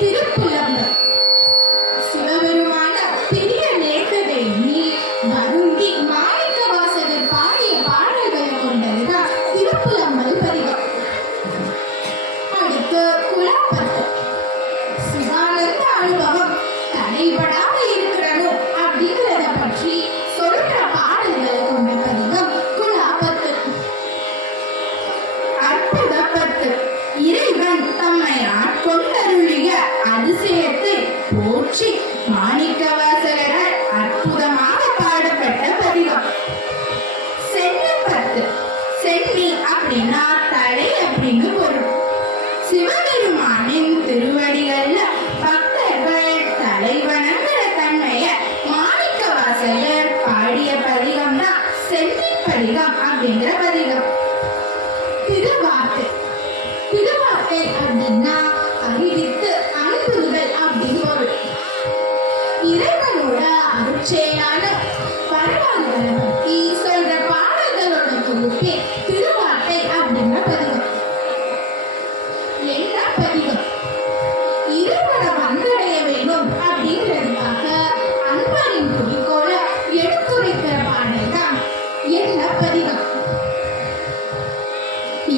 திருப்புலம்பம். சிவபெருமான பெரிய நேர்ந்ததை வருந்தி மாணிக்க வாசகர் பாடிய பாடல்களை கொண்டதுதான் திருப்புலம்பல் பதிகம். அடுத்து குலாபத்து. சிவானந்த அனுபவம் தடைபடாத இருக்கணும் அப்படிங்கிறத பற்றி சொல்ற பாடல்களை கொண்ட பதிகம் குலாபத்து. அற்புதப்பத்து. இறைவன் தம்மை ஆட்கொண்டருளிய அதிசயத்தை போற்றி மாணிக்கவாசகரால் அற்புதமாக பாடப்பட்ட பதிகம். சென்னிப்பத்து. சென்னி அப்படின்னா தலை அப்படின்னு பொருள். சிவபெருமானின் திருவடிகள்ல பக்தர்கள் தலை வணங்குற தன்மைய மாணிக்கவாசகர் பாடிய பதிகம் தான் சென்னி பதிகம் அப்படிங்கிற பதிகம். திருவார்த்தை. திருவார்த்தை அப்படின்னா அறிவித்து அனுப்புதல் அப்படின்னு பொருள். இறைவனோட அருட்செயலான பரவாயில்லை பற்றி சொல்ற பாடல்களோட தொகுப்பே திருவார்த்தை அப்படிங்கிற பதிகம். என்ன பதிகம்? இறைவனை வந்தடைய வேண்டும் அப்படிங்கிறதுக்காக அன்பரின் குறிக்கோளை எடுத்துரைக்கிற பாடல் தான் என்ன பதிகம்.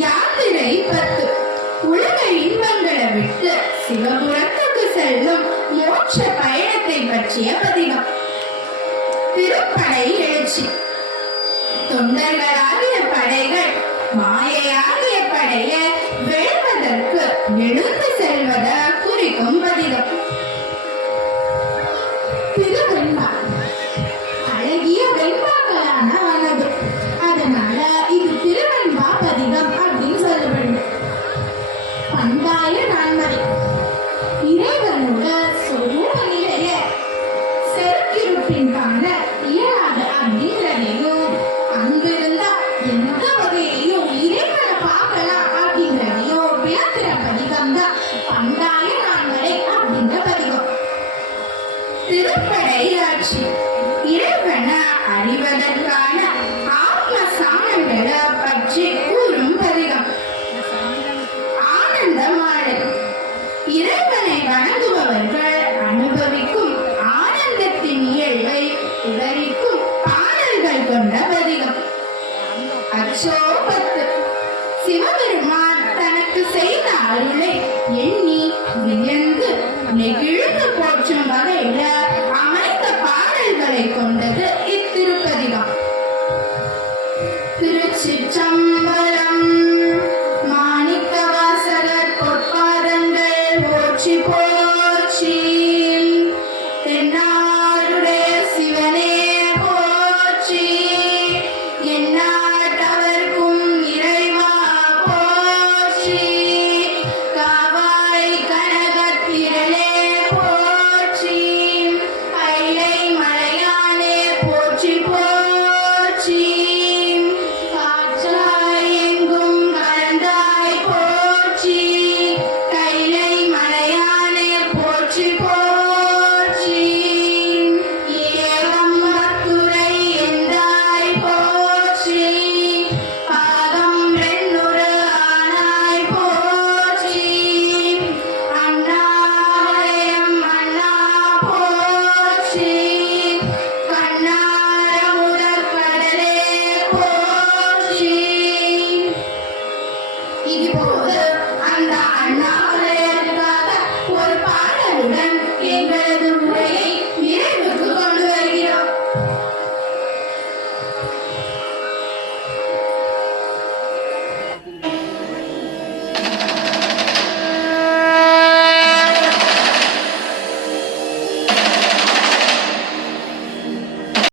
யாத்திரை 10. உலக இன்பங்களை விட்டு சிவபுரத்துக்கு செல்லும் மோட்ச பயணத்தை பற்றிய பதிகம். திருப்படை எழுச்சி. தொண்டர்களாகிய படைகள் மாயையாகிய படைய வெல்வதற்கு எழுந்து செல்வத குறிக்கும் பதிகம். திருவெண்பா. அழகிய வெண்பாக்களான ஆனது, அதனால இது திருவெண்பா பதிகம் அப்படின்னு சொல்லப்படுது. பந்தாய நான்மறை. இறைவனோட சொரூப நிலைய செருக்கிருப்பின் காண இயலாது அப்படிங்கிறதையும் அங்கிருந்தா எந்த வகையிலையும் இறைவனை பார்க்கலாம் அப்படிங்கிறதையும் விளக்குற பதிகம் தான் பந்தாய நான்மறை அப்படிங்கிற பதிகம். திருப்படை ஆட்சி. இறைவனை அறிவதற்கான ஆத்ம சாணங்களை பற்றி கூறும் பதிகம். ஆனந்த மாலை. இறைவனை வணங்குபவர்கள் அனுபவிக்கும் ஆனந்தத்தின் இயல்பை விவரிக்கும் பாடல்கள் கொண்ட பதிகம். அச்சோபத்து. சிவபெருமான் தனக்கு செய்த அருளை எண்ணி வியந்து நெகிழ்ந்து போற்றும் வகையில அமைந்த பாடல்களை கொண்டது இத்திருப்பதிகம். திருச்சிற்றம்பலம். மாணிக்கவாசகர் பொற்பாதங்கள் போற்றி போற்றி. தென்னாடுடைய சிவனே போற்றி. எந்நாட்டவர்க்கும் இறைவா போற்றி. காவாய் கனகத்திரளே போற்றி. கைலை மலையானே போற்றி போற்றி. காற்றாய் எங்கும் கலந்தாய் போற்றி. கைலை மலையானே போற்றி போற்றி. ஏகம் மத்துரை எந்தாய் போற்றி. பாகம் ரெண்டுரு ஆனாய் போற்றி. அண்ணாலயம் அண்ணா போற்றி. கண்ணார முதற் கடலே போற்றி. இதுபோது அந்த அண்ணாமலையருக்காக ஒரு பாடலுடன் எங்களது உரையை நிறைவுக்கு கொண்டு வருகிறோம்.